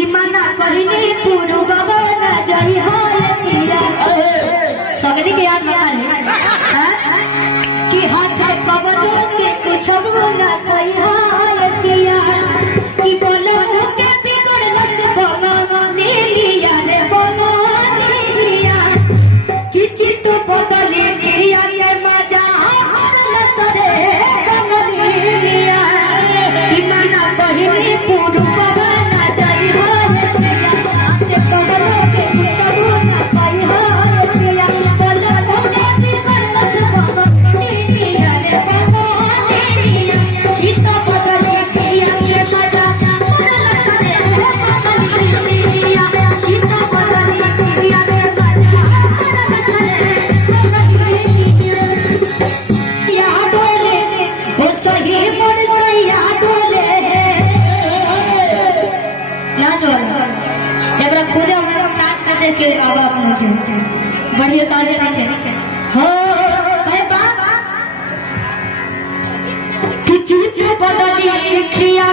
कि मना करिनी पूर्व बना जाई हाल किया सगरी के याद बता ले कि हाथ पवन के कुछ ना कोई हाल किया कि बोलो के बिगड़ लस बना ले लिया रे बना ले लिया कि चित बदले क्रिया के मजा हरल सरे बना ले लिया कि मना करिनी पूर्व बना जाई हाल किया ते पवन के कुछ ना कोई हाल किया बोलो के बिगड़ लस बना ले लिया रे बना ले लिया चित बदले क्रिया के मजा हरल सरे बना ले लिया चित बदले क्रिया के मजा हरल सरे बना ले लिया याद होले वो सही मोर सही याद होले याद होले एकरा खुदे हम काज कर दे के अब अपने के बढ़िया सारे रखे हो अरे बा कि चित बदली क्रिया